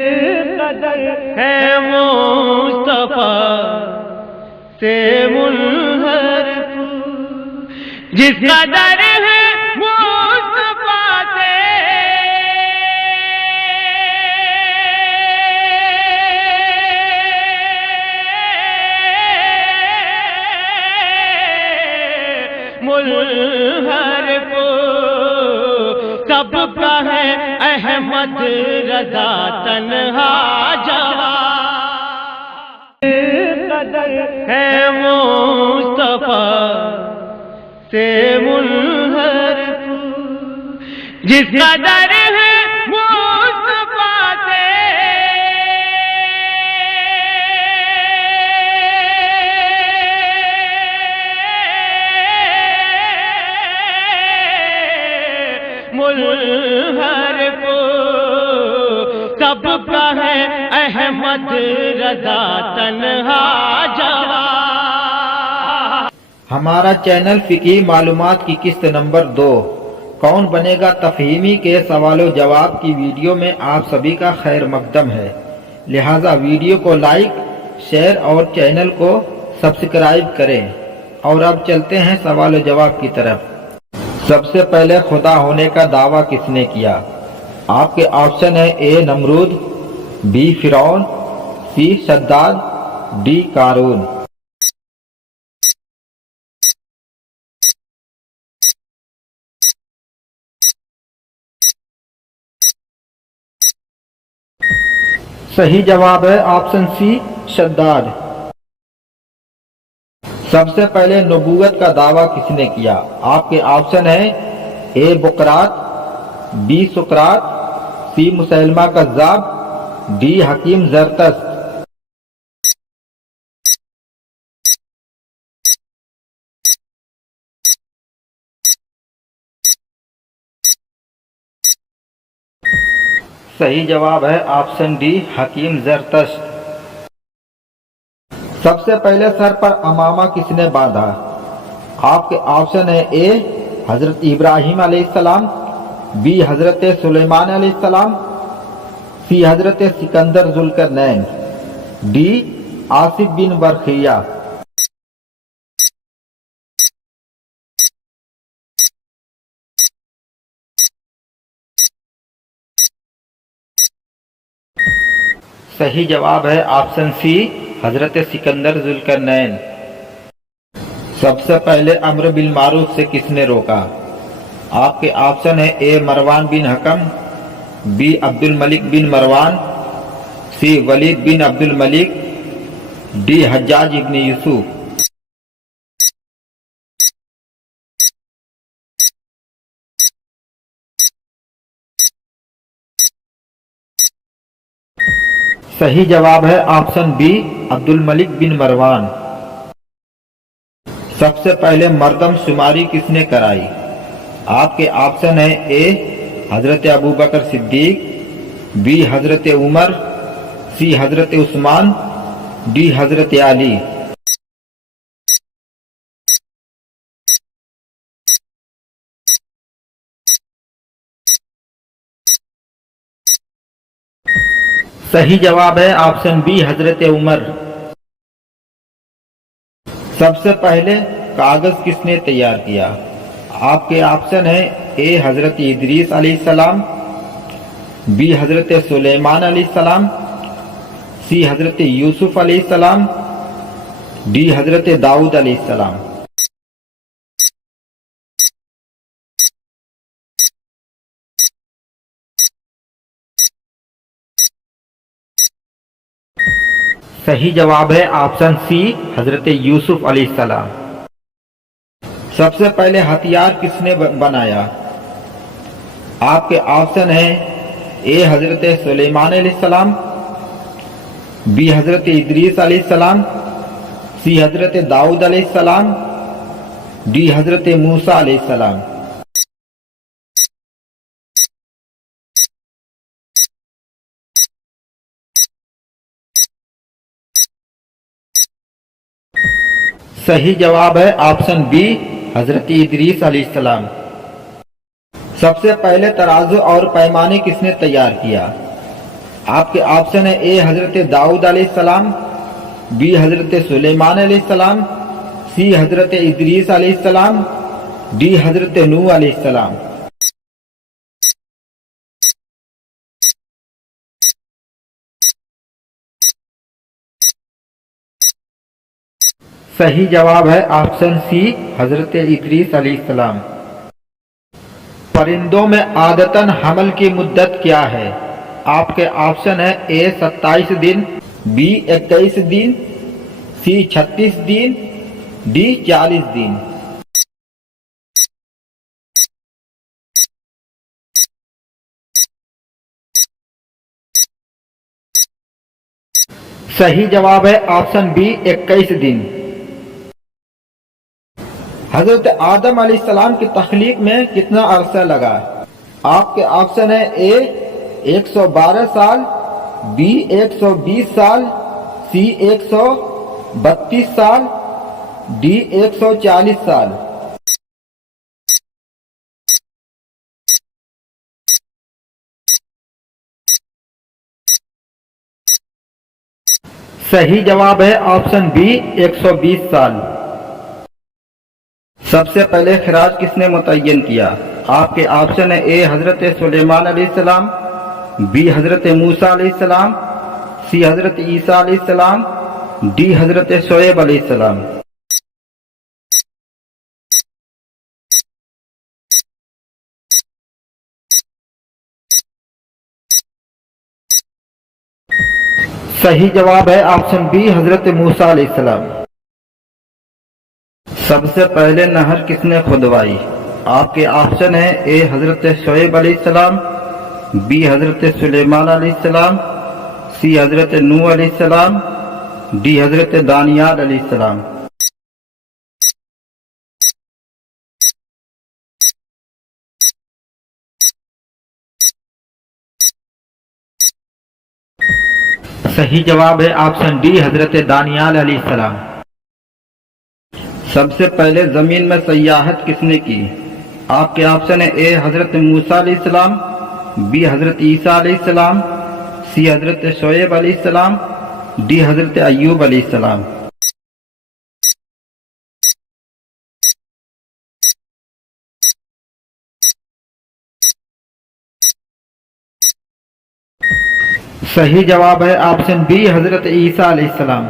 कदर है मुस्तफा से मुनहरफ, जिस कदर है मुस्तफा से मुनहरफ, सबका है अहमद रजा तन्हा जवां, कदर है मुस्तफा से मुनहरफ, जिस कदर है मुस्तफा से मुनहरफ, सबका है अहमद रजा तन्हा जवां। हमारा चैनल फिकी मालूमात की किस्त नंबर 2 कौन बनेगा तफहीमी के सवालों जवाब की वीडियो में आप सभी का खैर मकदम है। लिहाजा वीडियो को लाइक, शेयर और चैनल को सब्सक्राइब करें। और अब चलते हैं सवालों जवाब की तरफ। सबसे पहले खुदा होने का दावा किसने किया? आपके ऑप्शन है ए नमरूद, बी फिरौन, सी शद्दाद, डी कारून। सही जवाब है ऑप्शन सी शद्दाद। सबसे पहले नबूवत का दावा किसने किया? आपके ऑप्शन है ए बुकरात, बी सुकरात, सी मुसैलमा कज़्ज़ाब, डी हकीम ज़रतश्त। सही जवाब है ऑप्शन डी हकीम ज़रतश्त। सबसे पहले सर पर अमामा किसने बांधा? आपके ऑप्शन है ए हजरत इब्राहिम अलैहिस्सलाम, बी हजरत सुलेमान अलैहिस्सलाम, सी हजरत सिकंदर जुल्करनैन, डी आसिफ बिन बरखिया। सही जवाब है ऑप्शन सी हजरत सिकंदर जुल्करनैन। सबसे पहले अम्र बिल मारूफ से किसने रोका? आपके ऑप्शन है ए मरवान बिन हकम, बी अब्दुल मलिक बिन मरवान, सी वलीद बिन अब्दुल मलिक, डी हज्जाज इब्न यूसुफ। सही जवाब है ऑप्शन बी अब्दुल मलिक बिन मरवान। सबसे पहले मर्दम शुमारी किसने कराई? आपके ऑप्शन है ए हजरत अबू बकर सिद्दीक, बी हजरत उमर, सी हजरत उस्मान, डी हजरत अली। सही जवाब है ऑप्शन बी हजरत उमर। सबसे पहले कागज किसने तैयार किया? आपके ऑप्शन है ए हजरत इदरीस अलैहिस्सलाम, बी हजरत सुलेमान अलैहिस्सलाम, सी हजरत यूसुफ अलैहिस्सलाम, डी हजरत दाऊद अलैहिस्सलाम। सही जवाब है ऑप्शन सी हजरत यूसुफ अलैहिस्सलाम। सबसे पहले हथियार किसने बनाया? आपके ऑप्शन है ए हजरत सुलेमान अलैहिस्सलाम, बी हजरत इदरीस अलैहिस्सलाम, सी हजरत दाऊद अलैहिस्सलाम, डी हजरत मूसा अलैहिस्सलाम। सही जवाब है ऑप्शन बी हजरत इदरीस अलैहिस्सलाम। सबसे पहले तराजू और पैमाने किसने तैयार किया? आपके ऑप्शन है ए हजरत दाऊद अलैहिस्सलाम, बी हजरत सुलेमान अलैहिस्सलाम, सी हजरत इदरीस अलैहिस्सलाम, डी हजरत नूह अलैहिस्सलाम। सही जवाब है ऑप्शन सी हजरत इदरीस अलैहिस्सलाम। परिंदों में आदतन हमल की मुद्दत क्या है? आपके ऑप्शन है ए 27 दिन, बी 21 दिन, सी 36 दिन, डी 40 दिन। सही जवाब है ऑप्शन बी 21 दिन। हजरत आदम अलैहिस्सलाम की तख्लीक में कितना अरसा लगा? आपके ऑप्शन है ए 112 साल, बी 120 साल, सी 132 साल, डी 140 साल। सही जवाब है ऑप्शन बी 120 साल। सबसे पहले खिराज किसने मुतय्यन किया? आपके ऑप्शन है ए हजरत सुलेमान अलैहिस्सलाम, बी हजरत मूसा अलैहिस्सलाम, सी हजरत ईसा अलैहिस्सलाम, डी हजरत शोएब अलैहिस्सलाम। सही जवाब है ऑप्शन बी हजरत मूसा अलैहिस्सलाम। सबसे पहले नहर किसने खुदवाई? आपके ऑप्शन है ए हजरत शोएब अलैहिस्सलाम, बी हजरत सुलेमान अलैहिस्सलाम, सी हजरत नूह अलैहिस्सलाम, डी हजरत दानियाल अलैहिस्सलाम। सही जवाब है ऑप्शन डी हजरत दानियाल अलैहिस्सलाम। सबसे पहले जमीन में सयाहत किसने की? आपके ऑप्शन है ए हजरत मूसा अलैहिस्सलाम, बी हजरत ईसा अलैहिस्सलाम, सी हजरत शोएब अलैहिस्सलाम, डी हजरत अय्यूब अलैहिस्सलाम। सही जवाब है ऑप्शन बी हजरत ईसा अलैहिस्सलाम।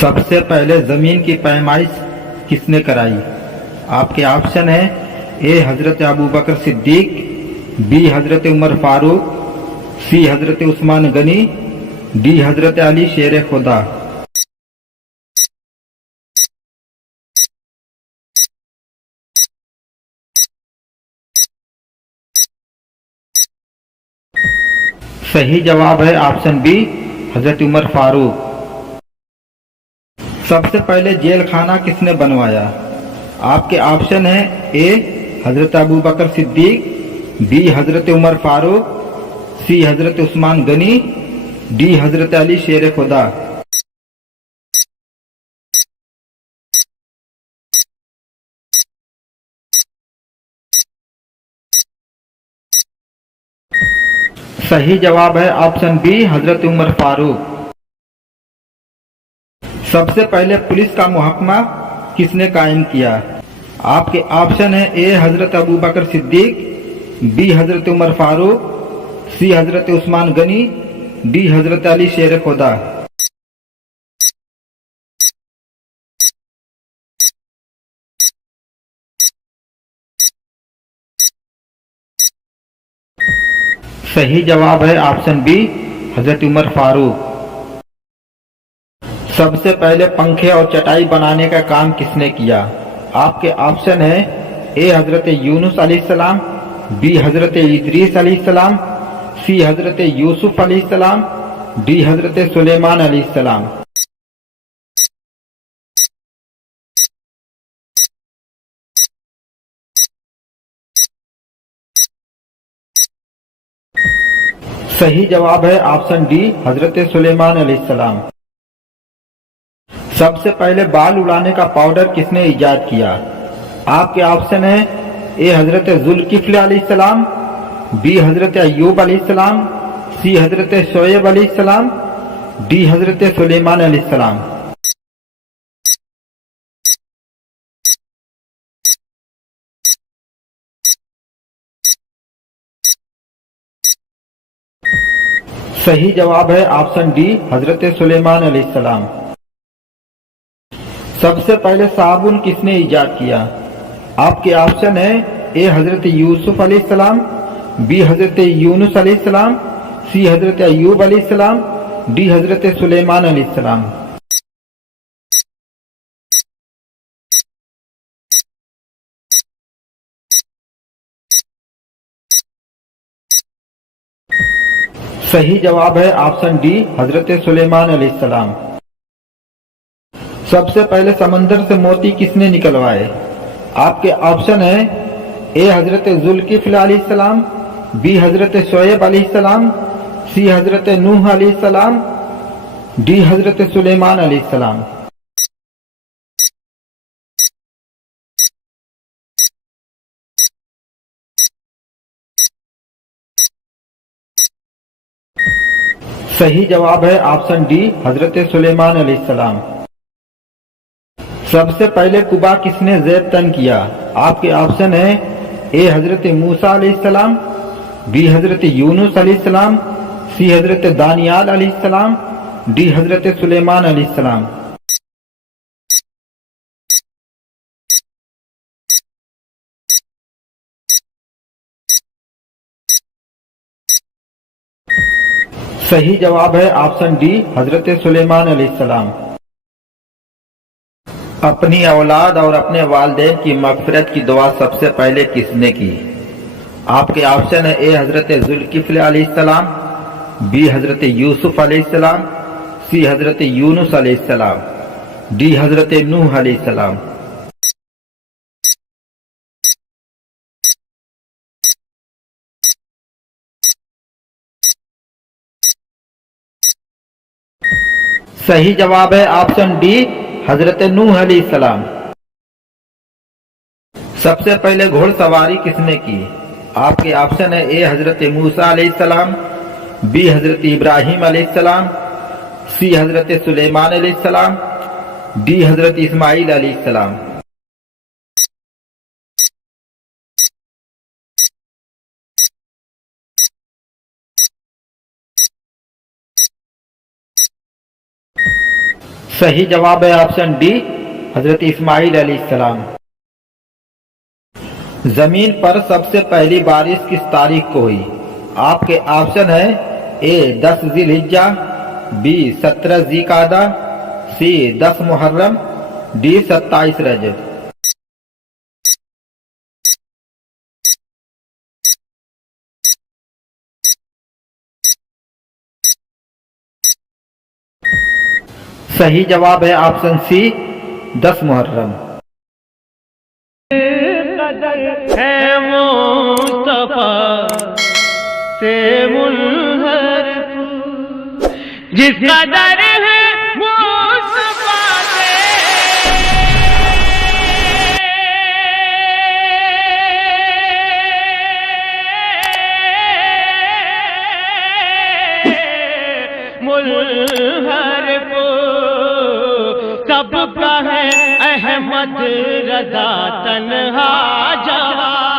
सबसे पहले जमीन की पैमाइश किसने कराई? आपके ऑप्शन है ए हजरत अबू बकर सिद्दीक, बी हजरत उमर फारूक, सी हजरत उस्मान गनी, डी हजरत अली शेर खुदा। सही जवाब है ऑप्शन बी हजरत उमर फारूक। सबसे पहले जेल खाना किसने बनवाया? आपके ऑप्शन है ए हजरत अबू बकर सिद्दीक, बी हजरत उमर फारूक, सी हजरत उस्मान गनी, डी हजरत अली शेर खुदा। सही जवाब है ऑप्शन बी हजरत उमर फारूक। सबसे पहले पुलिस का मुहकमा किसने कायम किया? आपके ऑप्शन है ए हजरत अबू बकर सिद्दीक, बी हजरत उमर फारूक, सी हजरत उस्मान गनी, डी हजरत अली शेर खुदा। सही जवाब है ऑप्शन बी हजरत उमर फारूक। सबसे पहले पंखे और चटाई बनाने का काम किसने किया? आपके ऑप्शन है ए हजरत यूनुस अलैहिस्सलाम, बी हजरत इदरीस अलैहिस्सलाम, सी हजरत यूसुफ अलैहिस्सलाम, डी हजरत सुलेमान अलैहिस्सलाम। सही जवाब है ऑप्शन डी हजरत सुलेमान अलैहिस्सलाम। सबसे पहले बाल उड़ाने का पाउडर किसने इजाद किया? आपके ऑप्शन है ए हजरत जुल्किफ्ल अलैहिस्सलाम, बी हजरत अय्यूब अलैहिस्सलाम, सी हजरत शोएब अलैहिस्सलाम, डी हजरत सुलेमान अलैहिस्सलाम। सही जवाब है ऑप्शन डी हजरत सुलेमान अलैहिस्सलाम। सबसे पहले साबुन किसने इजाद किया? आपके ऑप्शन है ए हजरत यूसुफ अलैहिस्सलाम, बी हजरत यूनुस अलैहिस्सलाम, सी हजरत अय्यूब अलैहिस्सलाम, डी हजरत सुलेमान अलैहिस्सलाम। सही जवाब है ऑप्शन डी हजरत सुलेमान अलैहिस्सलाम। सबसे पहले समंदर से मोती किसने निकलवाए? आपके ऑप्शन है ए हजरत जुल्किफ्ल अलैहिस्सलाम, बी हजरत शोएब अलैहिस्सलाम, सी हजरत नूह अलैहिस्सलाम, डी हजरत सुलेमान अलैहिस्सलाम। सही जवाब है ऑप्शन डी हजरत सुलेमान अलैहिस्सलाम। सबसे पहले कुबा किसने ज़ेब तन किया? आपके ऑप्शन है ए हजरत मूसा अलैहिस्सलाम, बी हजरत यूनुस अलैहिस्सलाम, सी हजरत दानियाल अलैहिस्सलाम, डी हजरत सुलेमान अलैहिस्सलाम। सही जवाब है ऑप्शन डी हजरत सुलेमान अलैहिस्सलाम। अपनी औलाद और अपने वालिदैन की मगफिरत की दुआ सबसे पहले किसने की? आपके ऑप्शन है ए हजरत जुल्किफ्ल अलैहिस्सलाम, बी हजरत यूसुफ अलैहिस्सलाम, सी हजरत यूनुस अलैहिस्सलाम, डी हजरत नूह अलैहिस्सलाम। सही जवाब है ऑप्शन डी हजरत नूह अलैहिस्सलाम। सबसे पहले घोड़सवारी किसने की? आपके ऑप्शन है ए हजरत मूसा अलैहिस्सलाम, बी हजरत इब्राहिम अलैहिस्सलाम, सी हजरत सुलेमान अलैहिस्सलाम, डी हजरत इस्माइल अलैहिस्सलाम। सही जवाब है ऑप्शन डी हजरत इस्माइल अलैहिस्सलाम। जमीन पर सबसे पहली बारिश किस तारीख को हुई? आपके ऑप्शन है ए 10 जिलहिज्जा, बी 17 ज़ीक़ादा, सी 10 मुहर्रम, डी 27 रजब। सही जवाब है ऑप्शन सी 10 मुहर्रम। कदर है मुस्तफा से मुनहरफ, जिस कदर है मुस्तफा से मुनहरफ, सबका है अहमद रज़ा तन्हा जवां।